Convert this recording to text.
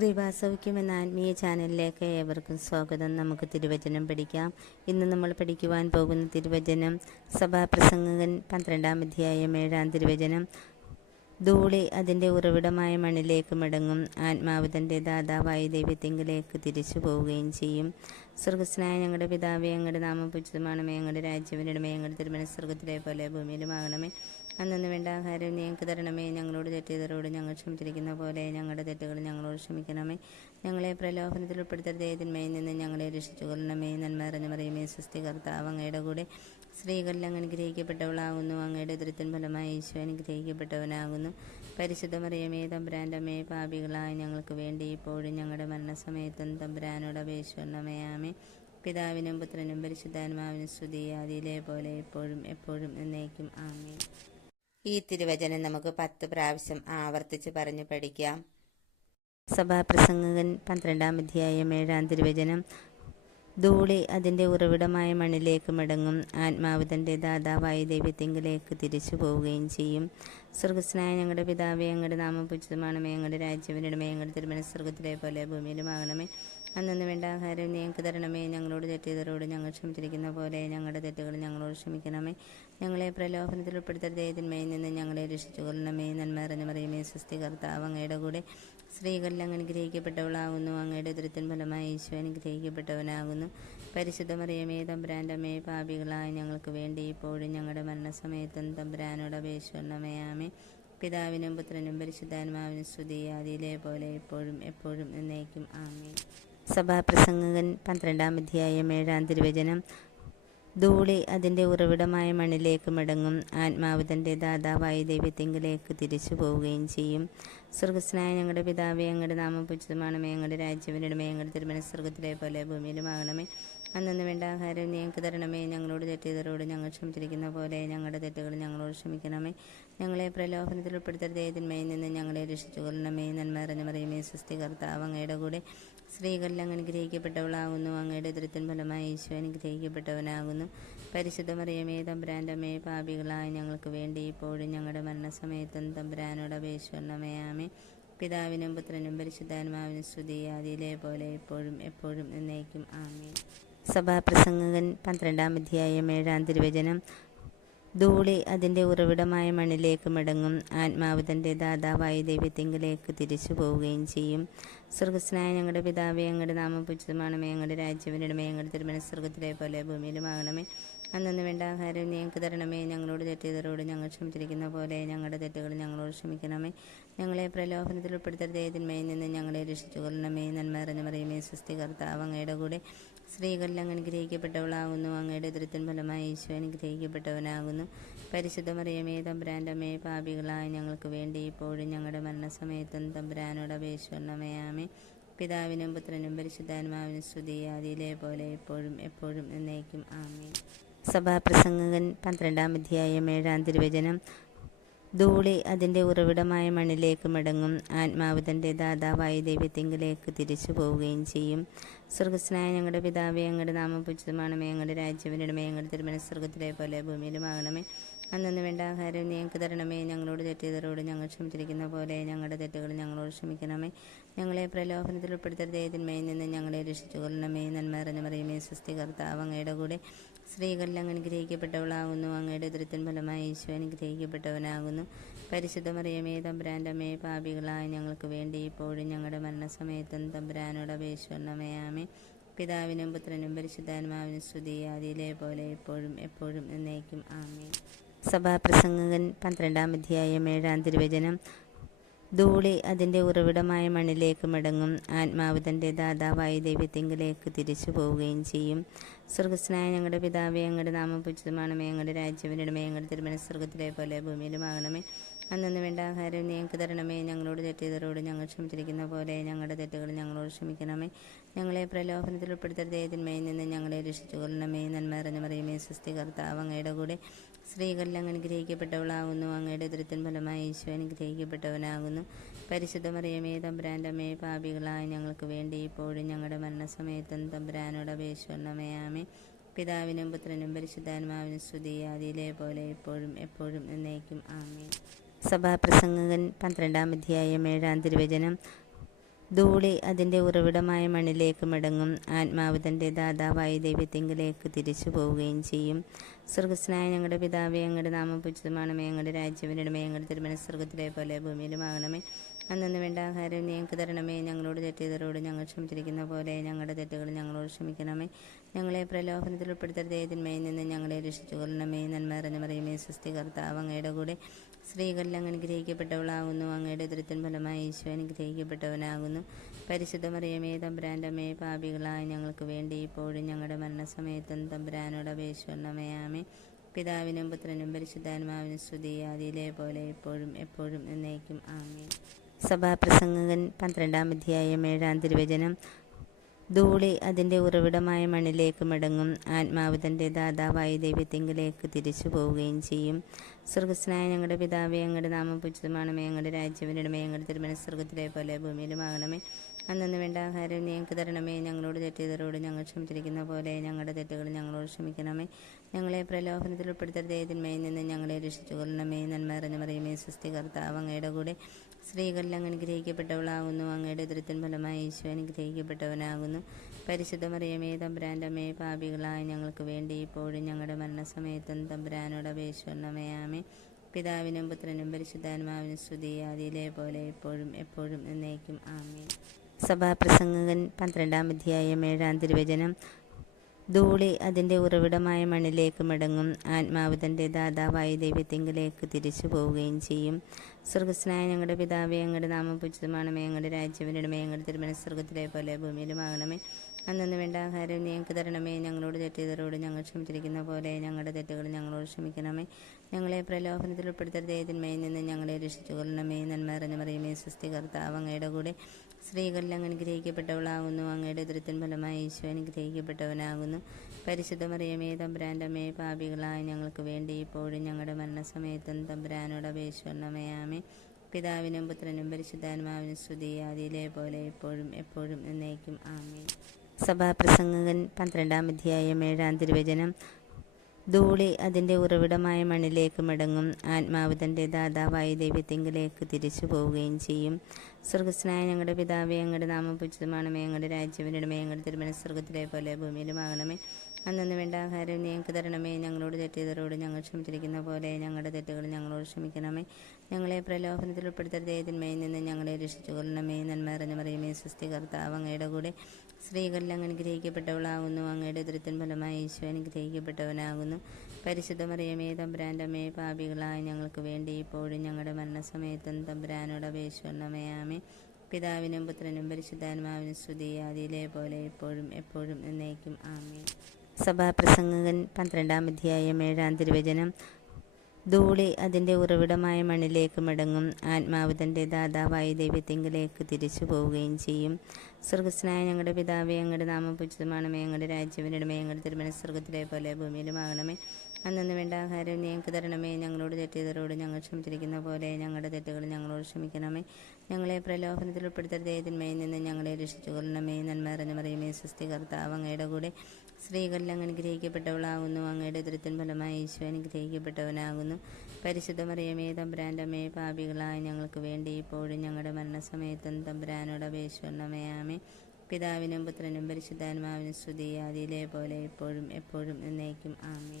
കൃപാസൗഖ്യം എന്ന ആത്മീയ ചാനലിലേക്ക് ഏവർക്കും സ്വാഗതം. നമുക്ക് തിരുവചനം പഠിക്കാം. ഇന്ന് നമ്മൾ പഠിക്കുവാൻ പോകുന്ന തിരുവചനം സഭാപ്രസംഗകൻ പന്ത്രണ്ടാം അധ്യായം ഏഴാം തിരുവചനം. ധൂളി അതിന്റെ ഉറവിടമായ മണ്ണിലേക്ക് മടങ്ങും. ആത്മാവ് തന്റെ ദാതാവായ ദൈവത്തിങ്കിലേക്ക് തിരിച്ചു പോവുകയും ചെയ്യും. സ്വർഗസ്നായ ഞങ്ങളുടെ പിതാവേ ഞങ്ങളുടെ നാമം ഞങ്ങളുടെ രാജ്യവിനിടമേ ഞങ്ങളുടെ തിരുമന സ്വർഗത്തിലെ പോലെ ഭൂമിയിലുമാകണമേ അന്നു വേണ്ട ആഹാരം ഞങ്ങൾക്ക് തരണമേ. ഞങ്ങളോട് തെറ്റിയതരോട് ഞങ്ങൾ ക്ഷമിച്ചിരിക്കുന്ന പോലെ ഞങ്ങളുടെ തെറ്റുകൾ ഞങ്ങളോട് ക്ഷമിക്കണമേ. ഞങ്ങളെ പ്രലോഭനത്തിൽ ഉൾപ്പെടുത്തരുത് ഏതിന്മയിൽ നിന്ന് ഞങ്ങളെ രക്ഷിച്ചു കൊള്ളണമേ നന്മ അറിഞ്ഞു പറയുമേ. സുസ്ഥി കർത്താവ് അങ്ങയുടെ കൂടെ സ്ത്രീകളിൽ അനുഗ്രഹിക്കപ്പെട്ടവളാകുന്നു. അങ്ങയുടെ ദുരിതൻ ഫലമായി ഈശോ അനുഗ്രഹിക്കപ്പെട്ടവനാകുന്നു. പരിശുദ്ധമറിയമേ തമ്പുരാന്റമ്മേ പാപികളായ ഞങ്ങൾക്ക് വേണ്ടി ഇപ്പോഴും ഞങ്ങളുടെ മരണസമയത്തും തമ്പുരാനോട് അപേക്ഷിക്കണമേ. പിതാവിനും പുത്രനും പരിശുദ്ധാത്മാവിനും സ്തുതി. ആദിയിലെ പോലെ എപ്പോഴും എപ്പോഴും എന്നേക്കും. ആമേ ഈ തിരുവചനം നമുക്ക് പത്ത് പ്രാവശ്യം ആവർത്തിച്ച് പറഞ്ഞു പഠിക്കാം. സഭാപ്രസംഗകൻ പന്ത്രണ്ടാം അധ്യായം ഏഴാം തിരുവചനം. ധൂളി അതിന്റെ ഉറവിടമായ മണ്ണിലേക്ക് മടങ്ങും. ആത്മാവ് തന്റെ ദാതാവായ ദൈവത്തിങ്കിലേക്ക് തിരിച്ചു പോവുകയും ചെയ്യും. സ്വർഗസ്നായ ഞങ്ങളുടെ പിതാവേ ഞങ്ങളുടെ നാമം പുച്ഛിതമാണമേ ഞങ്ങളുടെ രാജ്യവിനിടമേ ഞങ്ങളുടെ തിരുമന സ്വർഗത്തിലെ പോലെ ഭൂമിയിലുമാകണമേ. അന്നു വേണ്ട ആഹാരം ഞങ്ങൾക്ക് തരണമേ. ഞങ്ങളോട് തെറ്റിയതരോട് ഞങ്ങൾ ക്ഷമിച്ചിരിക്കുന്ന പോലെ ഞങ്ങളുടെ തെറ്റുകൾ ഞങ്ങളോട് ക്ഷമിക്കണമേ. ഞങ്ങളെ പ്രലോഭനത്തിൽ ഉൾപ്പെടുത്തരുത്. ഏതിന്മയിൽ നിന്ന് ഞങ്ങളെ രക്ഷിച്ചു കൊള്ളണമേ. നന്മ അറിഞ്ഞ പറയുമേ. സുസ്ഥി കർത്താവ് അങ്ങയുടെ കൂടെ സ്ത്രീകളിൽ അങ്ങ് അനുഗ്രഹിക്കപ്പെട്ടവളാകുന്നു. അങ്ങയുടെ ദുരിതൻ ഫലമായി ഈശോ അനുഗ്രഹിക്കപ്പെട്ടവനാകുന്നു. പരിശുദ്ധ മറിയമേ തമ്പ്രാന്റമ്മേ പാപികളായ ഞങ്ങൾക്ക് വേണ്ടി ഇപ്പോഴും ഞങ്ങളുടെ മരണസമയത്തും തമ്പ്രാനോട് അപേക്ഷിക്കണമേ പിതാവിനും പുത്രനും പരിശുദ്ധാത്മാവിനും സ്തുതി. ആദിയിലെ പോലെ എപ്പോഴും എപ്പോഴും എന്നേക്കും. ആമേ സഭാപ്രസംഗകൻ പന്ത്രണ്ടാം അധ്യായം ഏഴാം തിരുവചനം. ധൂളി അതിന്റെ ഉറവിടമായ മണ്ണിലേക്ക് മടങ്ങും. ആത്മാവ് തന്റെ ദാതാവായ ദൈവത്തിങ്കിലേക്ക് തിരിച്ചു പോവുകയും ചെയ്യും. സ്വർഗസ്നായ ഞങ്ങളുടെ പിതാവേ ഞങ്ങളുടെ നാമം പുച്ഛിതമാണമേ ഞങ്ങളുടെ രാജ്യവിനിടമേ ഞങ്ങളുടെ തിരുമന സ്വർഗത്തിലെ പോലെ ഭൂമിയിലുമാകണമേ. അന്നു വേണ്ട ആഹാരം ഞങ്ങൾക്ക് തരണമേ. ഞങ്ങളോട് തെറ്റിയതരോട് ഞങ്ങൾ ക്ഷമിച്ചിരിക്കുന്ന പോലെ ഞങ്ങളുടെ തെറ്റുകൾ ഞങ്ങളോട് ക്ഷമിക്കണമേ. ഞങ്ങളെ പ്രലോഭനത്തിൽ ഉൾപ്പെടുത്തരുത്. ഏതിന്മയിൽ നിന്ന് ഞങ്ങളെ രക്ഷിച്ചു കൊള്ളണമേ നന്മ അറിഞ്ഞു മറിയുമേ. അങ്ങയുടെ കൂടെ സ്ത്രീകളിൽ അനുഗ്രഹിക്കപ്പെട്ടവളാകുന്നു. അങ്ങയുടെ ദൃത്തിൻ ഫലമായി യേശു അനുഗ്രഹിക്കപ്പെട്ടവനാകുന്നു. പരിശുദ്ധ മറിയമേ അമ്മേ പാപികളായ ഞങ്ങൾക്ക് വേണ്ടി ഇപ്പോഴും ഞങ്ങളുടെ മരണസമയത്തും തമ്പ്രാനോട് അപേക്ഷണമയാമേ പിതാവിനും പുത്രനും പരിശുദ്ധാത്മാവിനും സ്തുതി. ആദിയിലെ പോലെ എപ്പോഴും എപ്പോഴും എന്നേക്കും. ആമേ സഭാപ്രസംഗകൻ പന്ത്രണ്ടാം അധ്യായം ഏഴാം തിരുവചനം. ധൂളി അതിന്റെ ഉറവിടമായ മണ്ണിലേക്ക് മടങ്ങും. ആത്മാവ് തന്റെ ദാതാവായ ദൈവത്തിങ്കിലേക്ക് തിരിച്ചു പോവുകയും ചെയ്യും. സ്വർഗസ്നായ ഞങ്ങളുടെ പിതാവേ ഞങ്ങളുടെ നാമം പുച്ഛിതമാണമേ ഞങ്ങളുടെ രാജ്യവിനിടമേ ഞങ്ങളുടെ തിരുമനസ്വർഗത്തിലെ പോലെ ഭൂമിയിലുമാകണമേ അന്നു വേണ്ട ആഹാരം ഞങ്ങൾക്ക് തരണമേ. ഞങ്ങളോട് തെറ്റിയതരോട് ഞങ്ങൾ ക്ഷമിച്ചിരിക്കുന്ന പോലെ ഞങ്ങളുടെ തെറ്റുകൾ ഞങ്ങളോട് ക്ഷമിക്കണമേ. ഞങ്ങളെ പ്രലോഭനത്തിൽ ഉൾപ്പെടുത്തരുത്. ഏതിന്മയിൽ നിന്ന് ഞങ്ങളെ രക്ഷിച്ചു കൊള്ളണമേ നന്മ അറിഞ്ഞു പറയുമേ അങ്ങയുടെ കൂടെ സ്ത്രീകളിൽ അങ്ങ് അനുഗ്രഹിക്കപ്പെട്ടവളാകുന്നു. അങ്ങയുടെ ദൃത്തിൻ ഫലമായി യേശു അനുഗ്രഹിക്കപ്പെട്ടവനാകുന്നു. പരിശുദ്ധ മറിയമേ അമ്മേ പാപികളായ ഞങ്ങൾക്ക് വേണ്ടി ഇപ്പോഴും ഞങ്ങളുടെ മരണസമയത്തും തമ്പുരാനോട് അപേക്ഷിക്കണമേ ആമേ പിതാവിനും പുത്രനും പരിശുദ്ധാത്മാവിനും സ്തുതി. ആദിയിലെ പോലെ എപ്പോഴും എപ്പോഴും എന്നേക്കും. ആമേ സഭാപ്രസംഗകൻ പന്ത്രണ്ടാം അധ്യായം ഏഴാം തിരുവചനം. ധൂളി അതിന്റെ ഉറവിടമായ മണ്ണിലേക്ക് മടങ്ങും. ആത്മാവ് തന്റെ ദാതാവായ ദൈവത്തിങ്കിലേക്ക് തിരിച്ചു പോവുകയും ചെയ്യും. സ്വർഗസ്നായ ഞങ്ങളുടെ പിതാവേ ഞങ്ങളുടെ നാമം പുച്ഛിതമാണമേ ഞങ്ങളുടെ രാജ്യവിനിടമേ ഞങ്ങളുടെ തിരുമനസ്വർഗത്തിലെ പോലെ ഭൂമിയിലുമാകണമേ അന്നു വേണ്ട ആഹാരം ഞങ്ങൾക്ക് തരണമേ. ഞങ്ങളോട് തെറ്റിയതരോട് ഞങ്ങൾ ക്ഷമിച്ചിരിക്കുന്ന പോലെ ഞങ്ങളുടെ തെറ്റുകൾ ഞങ്ങളോട് ക്ഷമിക്കണമേ. ഞങ്ങളെ പ്രലോഭനത്തിൽ ഉൾപ്പെടുത്തരുത് ഏതിന്മയിൽ നിന്ന് ഞങ്ങളെ രക്ഷിച്ചു കൊള്ളണമേ നന്മ അറിഞ്ഞു പറയുമേ സുസ്ഥി കർത്താവ് അങ്ങയുടെ കൂടെ സ്ത്രീകളിൽ അങ്ങ് അനുഗ്രഹിക്കപ്പെട്ടവളാകുന്നു. അങ്ങയുടെ ദുരിതൻ ഫലമായി ഈശോ അനുഗ്രഹിക്കപ്പെട്ടവനാകുന്നു. പരിശുദ്ധമറിയമേ തമ്പുരാന്റെ അമ്മേ പാപികളായ ഞങ്ങൾക്ക് വേണ്ടി ഇപ്പോഴും ഞങ്ങളുടെ മരണസമയത്തും തമ്പുരാനോട് അപേക്ഷിക്കണമേ. ആമേ പിതാവിനും പുത്രനും പരിശുദ്ധാത്മാവിനും സ്തുതി. ആദിയിലെ പോലെ എപ്പോഴും എപ്പോഴും എന്നേക്കും. ആമേ സഭാപ്രസംഗകൻ പന്ത്രണ്ടാം അധ്യായം ഏഴാം തിരുവചനം. ധൂളി അതിന്റെ ഉറവിടമായ മണ്ണിലേക്ക് മടങ്ങും. ആത്മാവ് തന്റെ ദാതാവായ ദൈവത്തിങ്കിലേക്ക് തിരിച്ചു പോവുകയും ചെയ്യും. സ്വർഗസ്നായ ഞങ്ങളുടെ പിതാവേ ഞങ്ങളുടെ നാമം പൂജിതമാണമേ ഞങ്ങളുടെ രാജ്യവിനിടമേ ഞങ്ങളുടെ തിരുമനസ്വർഗത്തിലെ പോലെ ഭൂമിയിലുമാകണമേ അന്നു വേണ്ട ആഹാരം ഞങ്ങൾക്ക് തരണമേ. ഞങ്ങളോട് തെറ്റിയതരോട് ഞങ്ങൾ ക്ഷമിച്ചിരിക്കുന്ന പോലെ ഞങ്ങളുടെ തെറ്റുകൾ ഞങ്ങളോട് ക്ഷമിക്കണമേ. ഞങ്ങളെ പ്രലോഭനത്തിൽ ഉൾപ്പെടുത്തരുത് ഏതിന്മയിൽ നിന്ന് ഞങ്ങളെ രക്ഷിച്ചു കൊള്ളണമേ നന്മ അറിഞ്ഞു പറയുമേ സൃഷ്ടി കർത്താവ് അങ്ങയുടെ കൂടെ സ്ത്രീകളിൽ അനുഗ്രഹിക്കപ്പെട്ടവളാകുന്നു അങ്ങയുടെ ദൃത്തിൻ ഫലമായി ഈശോ അനുഗ്രഹിക്കപ്പെട്ടവനാകുന്നു. പരിശുദ്ധ മറിയമേ അമ്മേ പാപികളായ ഞങ്ങൾക്ക് വേണ്ടി ഇപ്പോഴും ഞങ്ങളുടെ മരണസമയത്തും തമ്പുരാനോട് അപേക്ഷിക്കണമേ. പിതാവിനും പുത്രനും പരിശുദ്ധാത്മാവിനും സ്തുതി. ആദിയിലെ പോലെ എപ്പോഴും എപ്പോഴും എന്നേക്കും. ആമേ സഭാപ്രസംഗകൻ പന്ത്രണ്ടാം അധ്യായം ഏഴാം തിരുവചനം. ധൂളി അതിന്റെ ഉറവിടമായ മണ്ണിലേക്ക് മടങ്ങും. ആത്മാവ് തന്റെ ദാതാവായ ദൈവത്തെങ്കിലേക്ക് തിരിച്ചു പോവുകയും ചെയ്യും. സ്വർഗസ്നായ ഞങ്ങളുടെ പിതാവേ ഞങ്ങളുടെ നാമം ഞങ്ങളുടെ രാജ്യവിനിടമേ ഞങ്ങളുടെ തിരുമന സ്വർഗത്തിലെ പോലെ ഭൂമിയിലുമാകണമേ അന്നു വേണ്ട ആഹാരം ഞങ്ങൾക്ക് തരണമേ. ഞങ്ങളോട് തെറ്റിയതരോട് ഞങ്ങൾ ക്ഷമിച്ചിരിക്കുന്ന പോലെ ഞങ്ങളുടെ തെറ്റുകൾ ഞങ്ങളോട് ക്ഷമിക്കണമേ. ഞങ്ങളെ പ്രലോഭനത്തിൽ ഉൾപ്പെടുത്തരുതേ. തിന്മയിൽ നിന്ന് ഞങ്ങളെ രക്ഷിച്ചു കൊള്ളണമേ നന്മ അറിഞ്ഞ മറിയുമേ. സ്വസ്തി കൂടെ സ്ത്രീകളിൽ അനുഗ്രഹിക്കപ്പെട്ടവളാകുന്നു അങ്ങയുടെ ദൃത്തിൻ ഫലമായി ഈശോ അനുഗ്രഹിക്കപ്പെട്ടവനാകുന്നു. പരിശുദ്ധ മറിയമേ തമ്പുരാന്റെ അമ്മയെ പാപികളായ ഞങ്ങൾക്ക് വേണ്ടി ഇപ്പോഴും ഞങ്ങളുടെ മരണസമയത്തും തമ്പുരാനോട് അപേക്ഷിക്കണമേ. ആമേ പിതാവിനും പുത്രനും പരിശുദ്ധാത്മാവിനും സ്തുതി. ആദിയിലെ പോലെ എപ്പോഴും എപ്പോഴും എന്നേക്കും. ആമേ സഭാപ്രസംഗകൻ പന്ത്രണ്ടാം അധ്യായം ഏഴാം തിരുവചനം. ധൂളി അതിന്റെ ഉറവിടമായ മണ്ണിലേക്ക് മടങ്ങും. ആത്മാവ് തന്റെ ദാതാവായ ദൈവത്തിങ്കിലേക്ക് തിരിച്ചു പോവുകയും ചെയ്യും. സ്വർഗസ്നായ ഞങ്ങളുടെ പിതാവേ ഞങ്ങളുടെ നാമം പുച്ഛിതമാണമേ ഞങ്ങളുടെ രാജ്യവിനിടമേ ഞങ്ങളുടെ തിരുമനസ്വർഗത്തിലെ പോലെ ഭൂമിയിലുമാകണമേ അന്നു വേണ്ട ആഹാരം ഞങ്ങൾക്ക് തരണമേ. ഞങ്ങളോട് തെറ്റിയതരോട് ഞങ്ങൾ ക്ഷമിച്ചിരിക്കുന്ന പോലെ ഞങ്ങളുടെ തെറ്റുകൾ ഞങ്ങളോട് ക്ഷമിക്കണമേ. ഞങ്ങളെ പ്രലോഭനത്തിൽ ഉൾപ്പെടുത്തരുതേ. തിന്മയിൽ നിന്ന് ഞങ്ങളെ രക്ഷിച്ചു കൊള്ളണമേ നന്മ അറിഞ്ഞു മറിയുമേ. സൃഷ്ടികർത്താവങ്ങയുടെ കൂടെ സ്ത്രീകളിൽ അങ്ങ് അനുഗ്രഹിക്കപ്പെട്ടവളാകുന്നു. അങ്ങയുടെ ദൃത്തിൻ ഫലമായി യേശു അനുഗ്രഹിക്കപ്പെട്ടവനാകുന്നു. പരിശുദ്ധ മറിയമേ തമ്പുരാന്റെ പാപികളായ ഞങ്ങൾക്ക് വേണ്ടി ഇപ്പോഴും ഞങ്ങളുടെ മരണസമയത്തും തമ്പുരാനോട് അപേക്ഷിക്കണമേ പിതാവിനും പുത്രനും പരിശുദ്ധാത്മാവിനും സ്തുതി. ആദിയിലെ പോലെ എപ്പോഴും എപ്പോഴും എന്നേക്കും ആമേ സഭാപ്രസംഗകൻ പന്ത്രണ്ടാം അധ്യായം ഏഴാം തിരുവചനം. ധൂളി അതിന്റെ ഉറവിടമായ മണ്ണിലേക്ക് മടങ്ങും. ആത്മാവ് തന്റെ ദാതാവായ ദൈവത്തിങ്കിലേക്ക് തിരിച്ചു പോവുകയും ചെയ്യും. സ്വർഗസ്നായ ഞങ്ങളുടെ പിതാവേ ഞങ്ങളുടെ നാമം പുച്ഛിതമാണമേ ഞങ്ങളുടെ രാജ്യവിനിടമേ ഞങ്ങളുടെ തിരുമന സ്വർഗത്തിലെ പോലെ ഭൂമിയിലുമാകണമേ അന്നു വേണ്ട ആഹാരം ഞങ്ങൾക്ക് തരണമേ. ഞങ്ങളോട് തെറ്റിയതരോട് ഞങ്ങൾ ക്ഷമിച്ചിരിക്കുന്ന പോലെ ഞങ്ങളുടെ തെറ്റുകൾ ഞങ്ങളോട് ക്ഷമിക്കണമേ. ഞങ്ങളെ പ്രലോഭനത്തിൽ ഉൾപ്പെടുത്തരുത്. തിന്മയിൽ നിന്ന് ഞങ്ങളെ രക്ഷിച്ചു കൊള്ളണമേ നന്മ അറിഞ്ഞു മറിയുമേ. സൃഷ്ടി അങ്ങയുടെ കൂടെ സ്ത്രീകളിൽ അങ്ങ് അനുഗ്രഹിക്കപ്പെട്ടവളാകുന്നു. അങ്ങയുടെ ദൃത്തിൻ ഫലമായി ഈശോ അനുഗ്രഹിക്കപ്പെട്ടവനാകുന്നു. പരിശുദ്ധ മറിയമേ തമ്പുരാന്റെ അമ്മയെ പാപികളായ ഞങ്ങൾക്ക് വേണ്ടി ഇപ്പോഴും ഞങ്ങളുടെ മരണസമയത്തും തമ്പുരാനോട് അപേക്ഷിക്കണമേ പിതാവിനും പുത്രനും പരിശുദ്ധാത്മാവിനും സ്തുതി. ആദിയിലെ പോലെ എപ്പോഴും എപ്പോഴും എന്നേക്കും. ആമേ സഭാപ്രസംഗകൻ പന്ത്രണ്ടാം അധ്യായം ഏഴാം തിരുവചനം. ധൂളി അതിന്റെ ഉറവിടമായ മണ്ണിലേക്ക് മടങ്ങും. ആത്മാവ് തന്റെ ദാതാവായ ദൈവത്തിങ്കിലേക്ക് തിരിച്ചു പോവുകയും ചെയ്യും. സ്വർഗസ്നായ ഞങ്ങളുടെ പിതാവേ ഞങ്ങളുടെ നാമം പൂജിതമാണമേ. ഞങ്ങളുടെ രാജ്യവിനിടമേ ഞങ്ങളുടെ തിരുമന സ്വർഗത്തിലെ പോലെ ഭൂമിയിലുമാകണമേ അന്നു വേണ്ട ആഹാരം ഞങ്ങൾക്ക് തരണമേ. ഞങ്ങളോട് തെറ്റിയതരോട് ഞങ്ങൾ ക്ഷമിച്ചിരിക്കുന്ന പോലെ ഞങ്ങളുടെ തെറ്റുകൾ ഞങ്ങളോട് ക്ഷമിക്കണമേ. ഞങ്ങളെ പ്രലോഭനത്തിൽ ഉൾപ്പെടുത്തരുത് ഏതിന്മയിൽ നിന്ന് ഞങ്ങളെ രക്ഷിച്ചു കൊള്ളണമേ നന്മ അറിഞ്ഞു പറയുമേ സൃഷ്ടി കർത്താവ് അങ്ങയുടെ കൂടെ സ്ത്രീകളിൽ അങ്ങ് അനുഗ്രഹിക്കപ്പെട്ടവളാകുന്നു. അങ്ങയുടെ ദുരിതൻ ഫലമായി ഈശോ അനുഗ്രഹിക്കപ്പെട്ടവനാകുന്നു. പരിശുദ്ധ മറിയമേ തമ്പുരാന്റെ അമ്മയെ പാപികളായ ഞങ്ങൾക്ക് വേണ്ടി ഇപ്പോഴും ഞങ്ങളുടെ മരണസമയത്തും തമ്പുരാനോട് അപേക്ഷിക്കണമേ ആമേ പിതാവിനും പുത്രനും പരിശുദ്ധാത്മാവിനും സ്തുതി. ആദിയിലെ പോലെ ഇപ്പോഴും എപ്പോഴും എന്നേക്കും ആമേ സഭാപ്രസംഗകൻ പന്ത്രണ്ടാം അധ്യായം ഏഴാം തിരുവചനം. ധൂളി അതിന്റെ ഉറവിടമായ മണ്ണിലേക്ക് മടങ്ങും. ആത്മാവ് തന്റെ ദാതാവായ ദൈവത്തിങ്കിലേക്ക് തിരിച്ചു പോവുകയും ചെയ്യും. സ്വർഗസ്നായ ഞങ്ങളുടെ പിതാവേ ഞങ്ങളുടെ നാമം പുച്ഛിതമാണമേ ഞങ്ങളുടെ രാജ്യവിനിടമേ ഞങ്ങളുടെ തിരുമനസ്വർഗത്തിലെ പോലെ ഭൂമിയിലുമാകണമേ. അന്നു വേണ്ട ആഹാരം ഞങ്ങൾക്ക് തരണമേ. ഞങ്ങളോട് തെറ്റിയതരോട് ഞങ്ങൾ ക്ഷമിച്ചിരിക്കുന്ന പോലെ ഞങ്ങളുടെ തെറ്റുകൾ ഞങ്ങളോട് ക്ഷമിക്കണമേ. ഞങ്ങളെ പ്രലോഭനത്തിൽ ഉൾപ്പെടുത്തരുതേ. തിന്മയിൽ നിന്ന് ഞങ്ങളെ രക്ഷിച്ചു കൊള്ളണമേ. നന്മ അറിഞ്ഞു മറിയമേ. സൃഷ്ടി കർത്താവ് അങ്ങയുടെ കൂടെ സ്ത്രീകളിൽ അനുഗ്രഹിക്കപ്പെട്ടവളാകുന്നു. അങ്ങയുടെ ദുരിതൻ ഫലമായി ഈശോ അനുഗ്രഹിക്കപ്പെട്ടവനാകുന്നു. പരിശുദ്ധ മറിയമേ തമ്പ്രാന്റമ്മേ പാപികളായ ഞങ്ങൾക്ക് വേണ്ടി ഇപ്പോഴും ഞങ്ങളുടെ മരണസമയത്തും തമ്പ്രാനോട് അപേക്ഷിക്കണമേ പിതാവിനും പുത്രനും പരിശുദ്ധാത്മാവിനും സ്തുതി. ആദിയിലെ പോലെ എപ്പോഴും എപ്പോഴും എന്നേക്കും. ആമേ